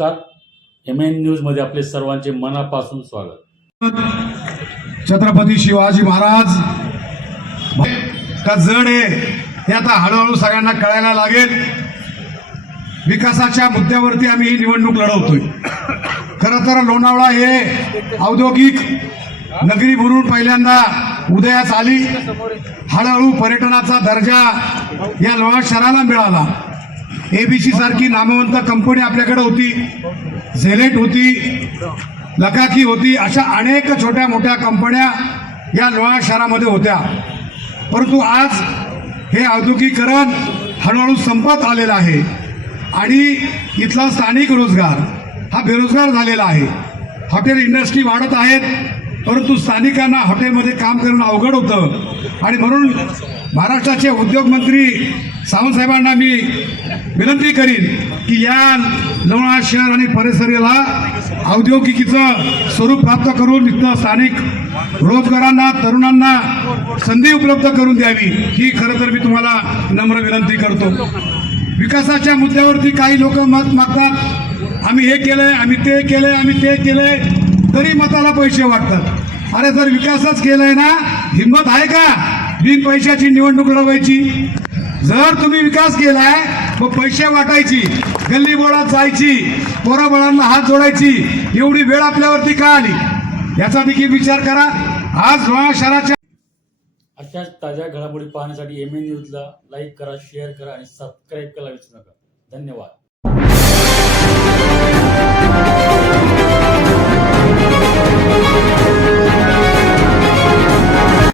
नमस्कार. MN news मध्ये आपले सर्वांचे मनापासून स्वागत. छत्रपती शिवाजी महाराज का जड आहे हे आता हळूहळू सगळ्यांना कळायला लागेल. विकासाच्या मुद्द्यावरती आम्ही ही निवडणूक लढवतोय. खरं तर लोणावळा हे औद्योगिक नगरी म्हणून पहिल्यांदा उदयास आली. हळूहळू पर्यटनाचा दर्जा या लोहा शहराला मिळाला. ABC सारखी नामवंत कंपनी आपल्याकडे होती, झेलेट होती, लकाकी होती, अशा अनेक छोट्या मोठ्या कंपन्या या लोहा शहरामध्ये होत्या. परंतु आज हे औद्योगिकरण हळूहळू संपत आलेलं आहे आणि इथला स्थानिक रोजगार हा बेरोजगार झालेला आहे. हॉटेल इंडस्ट्री वाढत आहेत, परंतु स्थानिकांना हॉटेलमध्ये काम करणं अवघड होतं आणि म्हणून महाराष्ट्राचे उद्योगमंत्री सावंतसाहेबांना मी विनंती करीन की या लोणावळा शहर आणि परिसराला औद्योगिकीचं स्वरूप प्राप्त करून इथं स्थानिक रोजगारांना, तरुणांना संधी उपलब्ध करून द्यावी, ही खरं तर मी तुम्हाला नम्र विनंती करतो. विकासाच्या मुद्द्यावरती काही लोक मत मागतात, आम्ही हे केलंय, आम्ही ते केलंय, आम्ही ते केलंय, तरी मताला पैसे वाटतात. अरे जर विकासच केलाय ना, हिंमत आहे का बिन पैशाची निवडणूक लढवायची? जर तुम्ही विकास केलाय मग पैसे वाटायची, गल्ली बोळात जायची, पोराबाळांना हात जोडायची एवढी वेळ आपल्यावरती का आली, याचा देखील विचार करा. आज लोहा शहराच्या अशाच ताज्या घडामोडी पाहण्यासाठी MN न्यूजला लाईक करा, शेअर करा आणि सबस्क्राईब करायला विसरू नका. धन्यवाद.